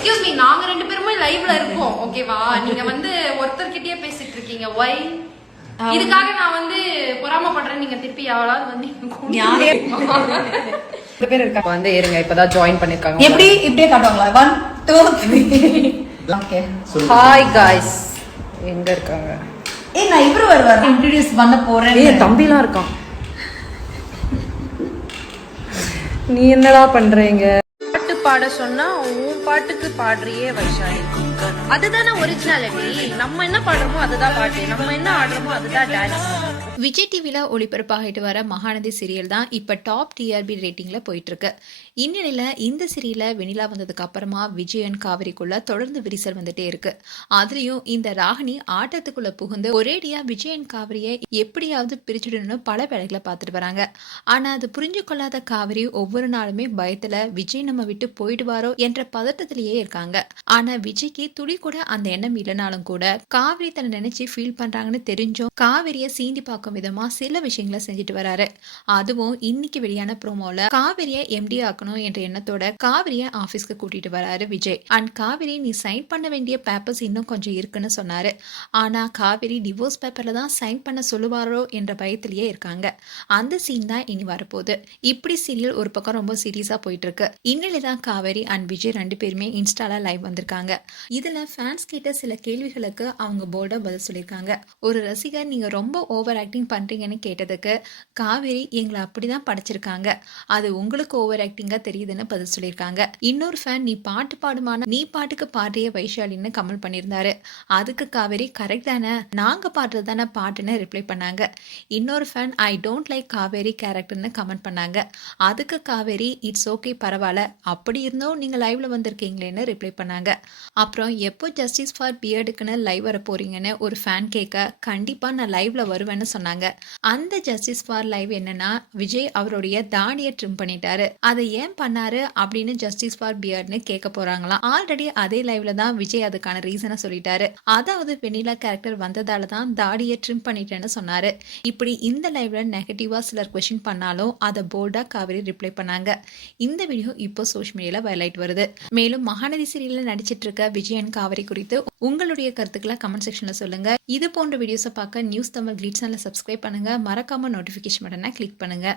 Excuse me, நாங்க 2 பேருமே லைவ்ல இருக்கோம். ஓகேவா? நீங்க வந்து ஒருத்தர்கிட்டயே பேசிட்டு இருக்கீங்க. வை? இதுக்காக நான் வந்து பொறாமப்படுறேன். நீங்க திருப்பி எவ்வளவு வந்து பேர் இருக்காங்க வந்து இருங்க, இப்பதான் ஜாயின் பண்ணிருக்காங்க. எப்படி இப்படியே காட்டுவாங்களா? 1 2 3. ஓகே. ஹாய் காய்ஸ், எங்க இருக்காங்க? நான் இவரு வருவாரு, இன்ட்ரோடியூஸ் பண்ண போறேன். தம்பிலாம் இருக்கான். நீ என்னடா பண்றீங்க? பாட்டு பாட சொன்னா உன் பாட்டுக்கு பாடுறியே வைஷாலி. அதுதானே ஒரிஜினாலிட்டி. நம்ம என்ன பாடுறோமோ அதுதான் பாட்டு, நம்ம என்ன ஆடுறோமோ அதுதான் டான்ஸ். விஜய் டிவியில் ஒளிபரப்பாகிட்டு வர மகாநதி சீரியல் தான் இப்போ டாப் டிஆர்பி ரேட்டிங்கில் போயிட்டுருக்கு. இந்நிலையில் இந்த சீரியலில் வெண்ணிலா வந்ததுக்கு அப்புறமா விஜய் அண்ட் காவிரிக்குள்ளே தொடர்ந்து விரிசல் வந்துட்டே இருக்கு. அதுலேயும் இந்த ராகினி ஆட்டத்துக்குள்ளே புகுந்து ஒரேடியாக விஜய் அண்ட் காவிரியை எப்படியாவது பிரிச்சுடணும்னு பல வேலைகளை பார்த்துட்டு வராங்க. ஆனால் அது புரிஞ்சு கொள்ளாத காவிரி ஒவ்வொரு நாளுமே பயத்தில் விஜய் நம்ம விட்டு போயிடுவாரோ என்ற பதட்டத்திலேயே இருக்காங்க. ஆனால் விஜய்க்கு துளி கூட அந்த எண்ணம் இல்லைனாலும் கூட காவிரி தன்னை நினைச்சு ஃபீல் பண்றாங்கன்னு தெரிஞ்சும் காவிரியை சீண்டி பார்க்கும் விதமா சில விஷயங்களை செஞ்சுட்டு வராரு. அதுவும் இன்னைக்கு வெளியான ப்ரோமோல காவிரியை எம்டி ஆக்கணும் என்ற எண்ணத்தோட காவிரியை ஆபீஸ்க்கு கூட்டிட்டு வராரு விஜய். அண்ட் காவிரி, நீ சைன் பண்ண வேண்டிய பேப்பர்ஸ் இன்னும் கொஞ்சம் இருக்குன்னு சொன்னாரு. ஆனா காவிரி டிவோர்ஸ் பேப்பர்ல தான் சைன் பண்ண சொல்லுவாரோ என்ற பயத்திலேயே இருக்காங்க. அந்த சீன் தான் இனி வரப்போகுது. இப்படி சீரியல் ஒரு பக்கம் ரொம்ப சீரியஸா போயிட்டு இருக்கு. இந்நிலை தான் காவிரி அண்ட் விஜய் 2 பேருமே இன்ஸ்டால லைவ் வந்திருக்காங்க. இதுல ஃபேன்ஸ் கிட்ட சில கேள்விகளுக்கு அவங்க போல்டா பதில் சொல்லியிருக்காங்க. ஒரு ரசிகர், நீங்க ரொம்ப ஓவர் ஆக்டிங் பண்றீங்கன்னு கேட்டதுக்கு காவேரி, எங்களை அப்படிதான் படைச்சிருக்காங்க, அது உங்களுக்கு ஓவர் ஆக்டிங்கா தெரியுதுன்னு பதில் சொல்லியிருக்காங்க. இன்னொரு ஃபேன், நீ பாட்டு பாடுமான, நீ பாட்டுக்கு பாடுறிய வைஷாலின்னு கமெண்ட் பண்ணியிருந்தாரு. அதுக்கு காவேரி, கரெக்ட் தானே, நாங்க பாடுறது தானே பாட்டுன்னு ரிப்ளை பண்ணாங்க. இன்னொரு fan, I don't like Kaveri கேரக்டர்னு கமெண்ட் பண்ணாங்க. அதுக்கு காவேரி, இட்ஸ் ஓகே, பரவாயில்ல, அப்படி இருந்தும் நீங்க லைவ்ல வந்திருக்கீங்களேன்னு ரிப்ளை பண்ணாங்க. அப்புறம் எப்போ ஜஸ்டிஸ் ஃபார் பியர்டுக்குன்னு லைவ் வர போறீங்கன்னு ஒரு ஃபேன் கேட்க, கண்டிப்பா நான் லைவ்ல வருவேன்னு சொன்னாங்க. அந்த ஜஸ்டிஸ் ஃபார் லைவ் என்னன்னா, விஜய் அவருடைய தாடியை ட்ரிம் பண்ணிட்டாரு. அதை ஏன் பண்ணாரு அப்படின்னு ஜஸ்டிஸ் ஃபார் பியர்ட்னு கேட்க போறாங்களாம். ஆல்ரெடி அதே லைவ்ல தான் விஜய் அதுக்கான ரீசனை சொல்லிட்டாரு. அதாவது வெண்ணிலா கேரக்டர் வந்ததால தான் தாடியை ட்ரிம் பண்ணிட்டேன்னு சொன்னாரு. இப்படி இந்த லைவ்ல நெகட்டிவா சிலர் கொஸ்டின் பண்ணாலும் அதை போல்டா காவிரி ரிப்ளை பண்ணாங்க. இந்த வீடியோ இப்போ சோஷியல் மீடியால வைரல் வருது. மேலும் மகாநதி சீரியல்ல நடிச்சிட்டு இருக்க விஜய் அண்ட் காவிரி குறித்து உங்களுடைய கருத்துக்களை கமெண்ட் செக்ஷன்ல சொல்லுங்க. இது போன்ற வீடியோஸை பார்க்க நியூஸ் தமிழ் கிளிட்ஸ் சேனலை சப்ஸ்கிரைப் பண்ணுங்க. மறக்காம நோட்டிபிகேஷன் பட்டனை கிளிக் பண்ணுங்க.